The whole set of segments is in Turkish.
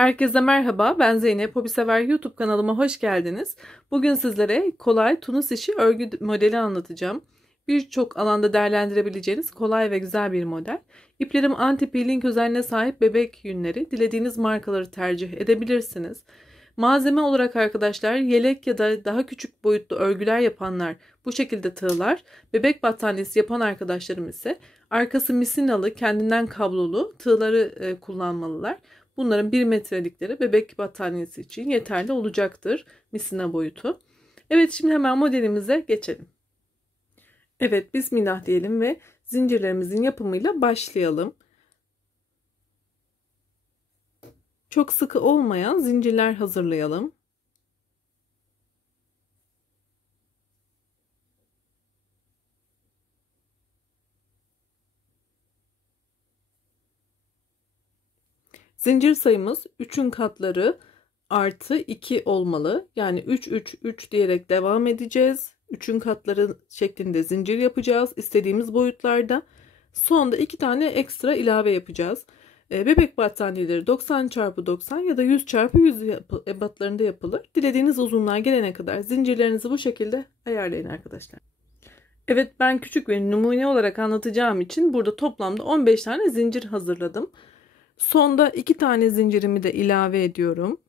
Herkese merhaba, ben Zeynep. Hobi Sever YouTube kanalıma hoş geldiniz. Bugün sizlere kolay tunus işi örgü modeli anlatacağım. Birçok alanda değerlendirebileceğiniz kolay ve güzel bir model. İplerim anti-peeling özelliğine sahip bebek yünleri. Dilediğiniz markaları tercih edebilirsiniz. Malzeme olarak arkadaşlar yelek ya da daha küçük boyutlu örgüler yapanlar bu şekilde tığlar. Bebek battaniyesi yapan arkadaşlarım ise arkası misinalı, kendinden kablolu tığları kullanmalılar. Bunların 1 metrelikleri bebek battaniyesi için yeterli olacaktır misina boyutu. Evet, şimdi hemen modelimize geçelim. Evet, bismillah diyelim ve zincirlerimizin yapımıyla başlayalım. Çok sıkı olmayan zincirler hazırlayalım. Zincir sayımız 3'ün katları artı 2 olmalı. Yani 3 3 3 diyerek devam edeceğiz. 3'ün katları şeklinde zincir yapacağız istediğimiz boyutlarda. Sonda 2 tane ekstra ilave yapacağız. Bebek battaniyeleri 90x90 ya da 100x100 ebatlarında yapılır. Dilediğiniz uzunluğa gelene kadar zincirlerinizi bu şekilde ayarlayın arkadaşlar. Evet, ben küçük ve numune olarak anlatacağım için burada toplamda 15 tane zincir hazırladım. Sonda 2 tane zincirimi de ilave ediyorum.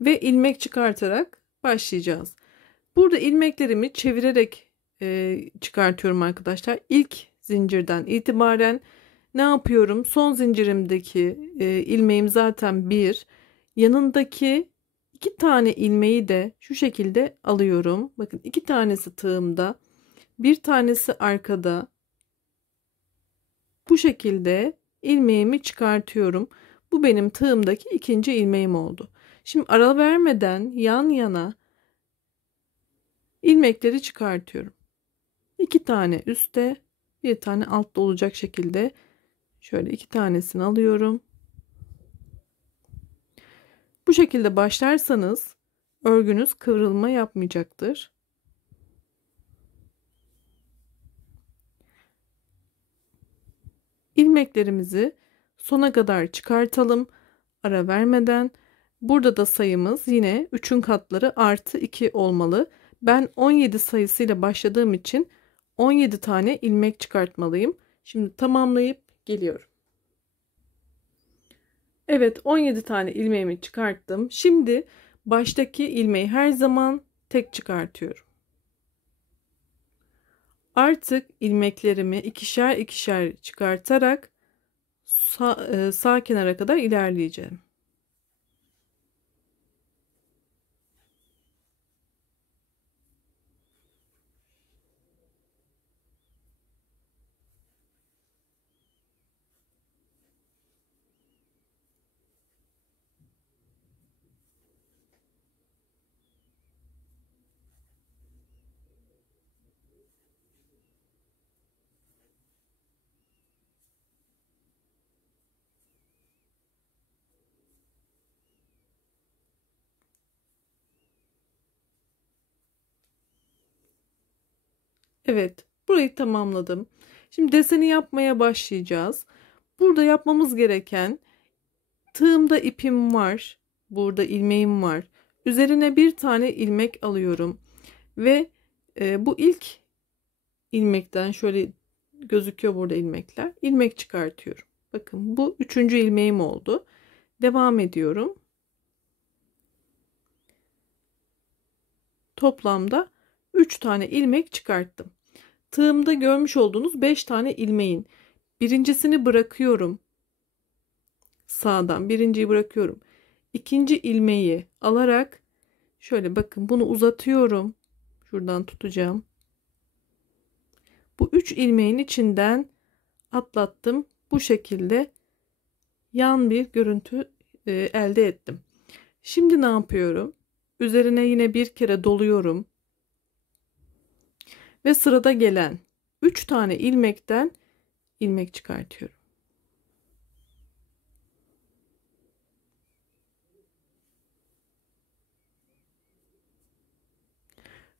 Ve ilmek çıkartarak başlayacağız. Burada ilmeklerimi çevirerek çıkartıyorum arkadaşlar. İlk zincirden itibaren ne yapıyorum? Son zincirimdeki ilmeğim zaten 1. Yanındaki 2 tane ilmeği de şu şekilde alıyorum. Bakın 2 tanesi tığımda, bir tanesi arkada. Bu şekilde ilmeğimi çıkartıyorum. Bu benim tığımdaki ikinci ilmeğim oldu. Şimdi ara vermeden yan yana ilmekleri çıkartıyorum. 2 tane üstte, bir tane altta olacak şekilde şöyle 2 tanesini alıyorum. Bu şekilde başlarsanız örgünüz kıvrılma yapmayacaktır. İlmeklerimizi sona kadar çıkartalım ara vermeden. Burada da sayımız yine 3'ün katları artı 2 olmalı. Ben 17 sayısıyla başladığım için 17 tane ilmek çıkartmalıyım. Şimdi tamamlayıp geliyorum. Evet, 17 tane ilmeğimi çıkarttım. Şimdi baştaki ilmeği her zaman tek çıkartıyorum. Artık ilmeklerimi ikişer ikişer çıkartarak sağ kenara kadar ilerleyeceğim. Evet, burayı tamamladım. Şimdi deseni yapmaya başlayacağız. Burada yapmamız gereken, tığımda ipim var. Burada ilmeğim var. Üzerine bir tane ilmek alıyorum. Ve bu ilk ilmekten şöyle gözüküyor burada ilmekler. İlmek çıkartıyorum. Bakın bu 3. ilmeğim oldu. Devam ediyorum. Toplamda 3 tane ilmek çıkarttım. Tığımda görmüş olduğunuz 5 tane ilmeğin birincisini bırakıyorum. Sağdan birinciyi bırakıyorum. İkinci ilmeği alarak şöyle bakın bunu uzatıyorum. Şuradan tutacağım. Bu 3 ilmeğin içinden atlattım. Bu şekilde yan bir görüntü elde ettim. Şimdi ne yapıyorum? Üzerine yine bir kere doluyorum. Ve sırada gelen 3 tane ilmekten ilmek çıkartıyorum.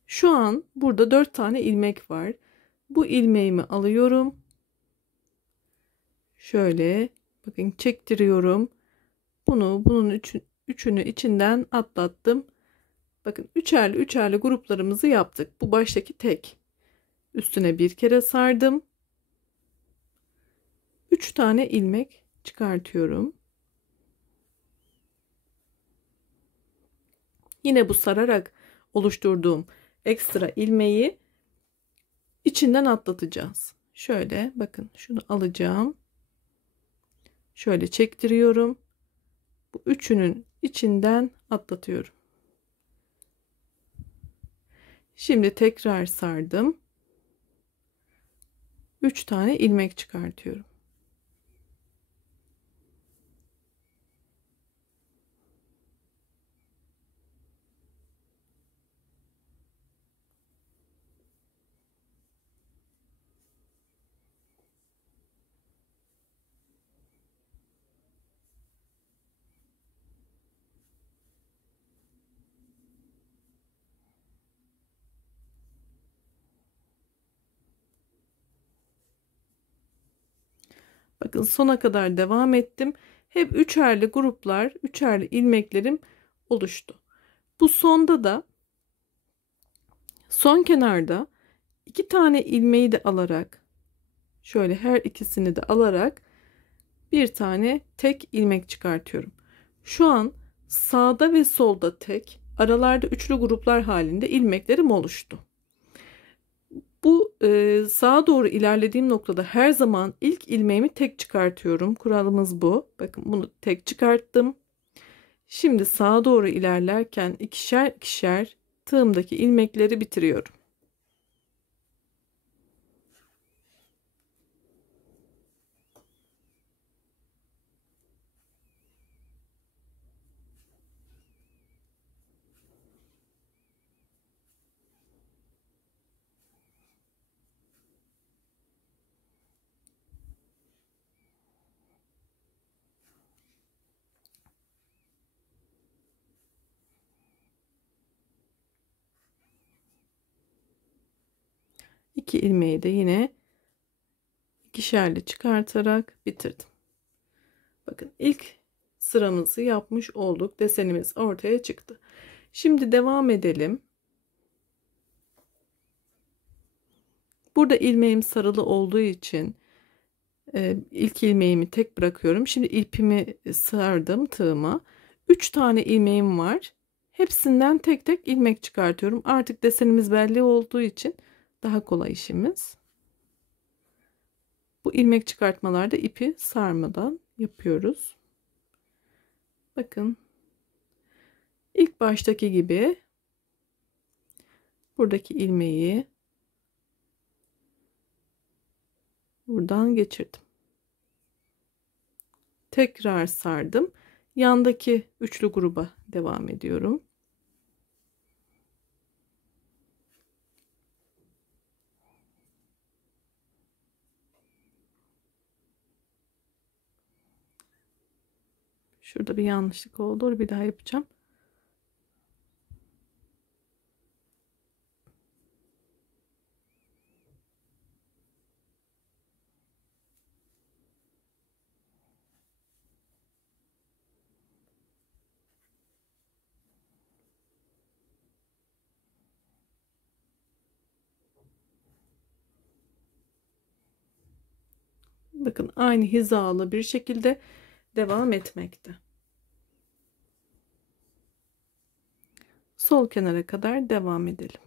Şu an burada 4 tane ilmek var. Bu ilmeğimi alıyorum. Şöyle bakın çektiriyorum. Bunun üçünü içinden atlattım. Bakın üçerli üçerli gruplarımızı yaptık. Bu baştaki tek. Üstüne bir kere sardım. 3 tane ilmek çıkartıyorum. Yine bu sararak oluşturduğum ekstra ilmeği içinden atlatacağız. Şöyle bakın, şunu alacağım. Şöyle çektiriyorum. Bu üçünün içinden atlatıyorum. Şimdi tekrar sardım. 3 tane ilmek çıkartıyorum. Bakın sona kadar devam ettim. Hep üçerli gruplar, üçerli ilmeklerim oluştu. Bu sonda da son kenarda 2 tane ilmeği de alarak, şöyle her ikisini de alarak bir tane tek ilmek çıkartıyorum. Şu an sağda ve solda tek, aralarda üçlü gruplar halinde ilmeklerim oluştu. Bu sağa doğru ilerlediğim noktada her zaman ilk ilmeğimi tek çıkartıyorum. Kuralımız bu. Bakın bunu tek çıkarttım. Şimdi sağa doğru ilerlerken ikişer ikişer tığımdaki ilmekleri bitiriyorum. İki ilmeği de yine ikişerli çıkartarak bitirdim. Bakın ilk sıramızı yapmış olduk. Desenimiz ortaya çıktı. Şimdi devam edelim. Burada ilmeğim sarılı olduğu için ilk ilmeğimi tek bırakıyorum. Şimdi ipimi sardım tığıma. 3 tane ilmeğim var. Hepsinden tek tek ilmek çıkartıyorum. Artık desenimiz belli olduğu için daha kolay işimiz. Bu ilmek çıkartmalarda ipi sarmadan yapıyoruz. Bakın ilk baştaki gibi buradaki ilmeği buradan geçirdim. Tekrar sardım. Yandaki üçlü gruba devam ediyorum. Şurada bir yanlışlık oldu. Bir daha yapacağım. Bakın aynı hizalı bir şekilde devam etmekte. Sol kenara kadar devam edelim.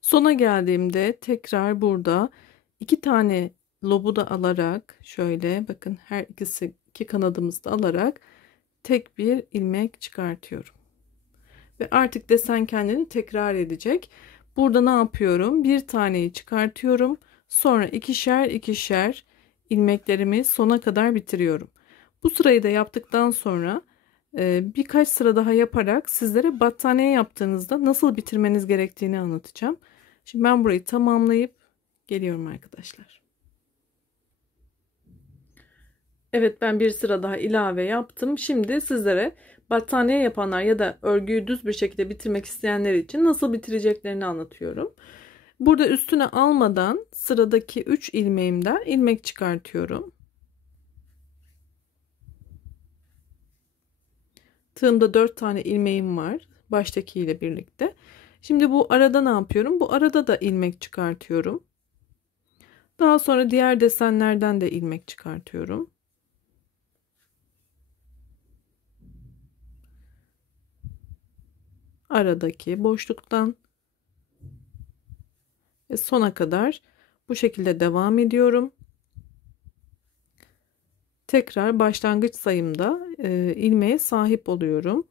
Sona geldiğimde tekrar burada 2 tane lobu da alarak şöyle bakın her iki kanadımızı da alarak tek bir ilmek çıkartıyorum. Ve artık desen kendini tekrar edecek. Burada ne yapıyorum? Bir taneyi çıkartıyorum. Sonra ikişer ikişer ilmeklerimi sona kadar bitiriyorum. Bu sırayı da yaptıktan sonra birkaç sıra daha yaparak sizlere battaniye yaptığınızda nasıl bitirmeniz gerektiğini anlatacağım. Şimdi ben burayı tamamlayıp geliyorum arkadaşlar. Evet, ben bir sıra daha ilave yaptım. Şimdi sizlere battaniye yapanlar ya da örgüyü düz bir şekilde bitirmek isteyenler için nasıl bitireceklerini anlatıyorum. Burada üstüne almadan sıradaki 3 ilmeğimden ilmek çıkartıyorum. Tığımda 4 tane ilmeğim var. Baştaki ile birlikte. Şimdi bu arada ne yapıyorum? Bu arada da ilmek çıkartıyorum. Daha sonra diğer desenlerden de ilmek çıkartıyorum. Aradaki boşluktan ve sona kadar bu şekilde devam ediyorum. Tekrar başlangıç sayımda ilmeğe sahip oluyorum.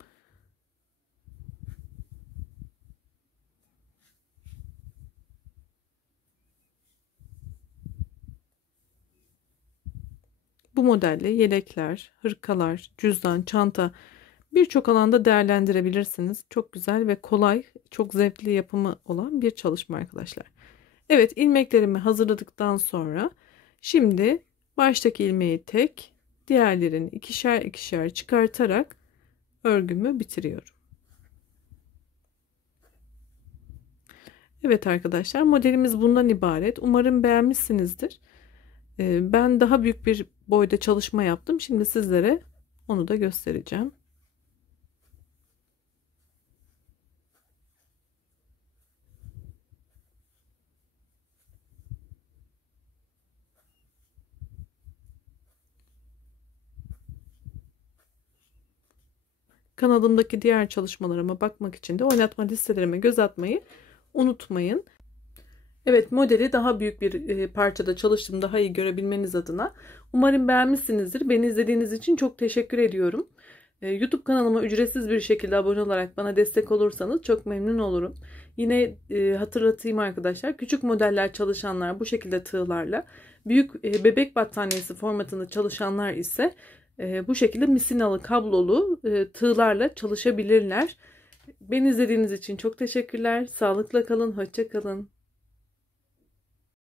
Bu modelle yelekler, hırkalar, cüzdan, çanta birçok alanda değerlendirebilirsiniz. Çok güzel ve kolay, çok zevkli yapımı olan bir çalışma arkadaşlar. Evet, ilmeklerimi hazırladıktan sonra şimdi baştaki ilmeği tek, diğerlerini ikişer ikişer çıkartarak örgümü bitiriyorum. Evet arkadaşlar, modelimiz bundan ibaret. Umarım beğenmişsinizdir. Ben daha büyük bir boyda çalışma yaptım. Şimdi sizlere onu da göstereceğim. Kanalımdaki diğer çalışmalarıma bakmak için de oynatma listelerime göz atmayı unutmayın. Evet, modeli daha büyük bir parçada çalıştım, daha iyi görebilmeniz adına. Umarım beğenmişsinizdir. Beni izlediğiniz için çok teşekkür ediyorum. YouTube kanalıma ücretsiz bir şekilde abone olarak bana destek olursanız çok memnun olurum. Yine hatırlatayım arkadaşlar. Küçük modeller çalışanlar bu şekilde tığlarla, büyük bebek battaniyesi formatında çalışanlar ise bu şekilde misinalı kablolu tığlarla çalışabilirler. Beni izlediğiniz için çok teşekkürler. Sağlıkla kalın, hoşça kalın.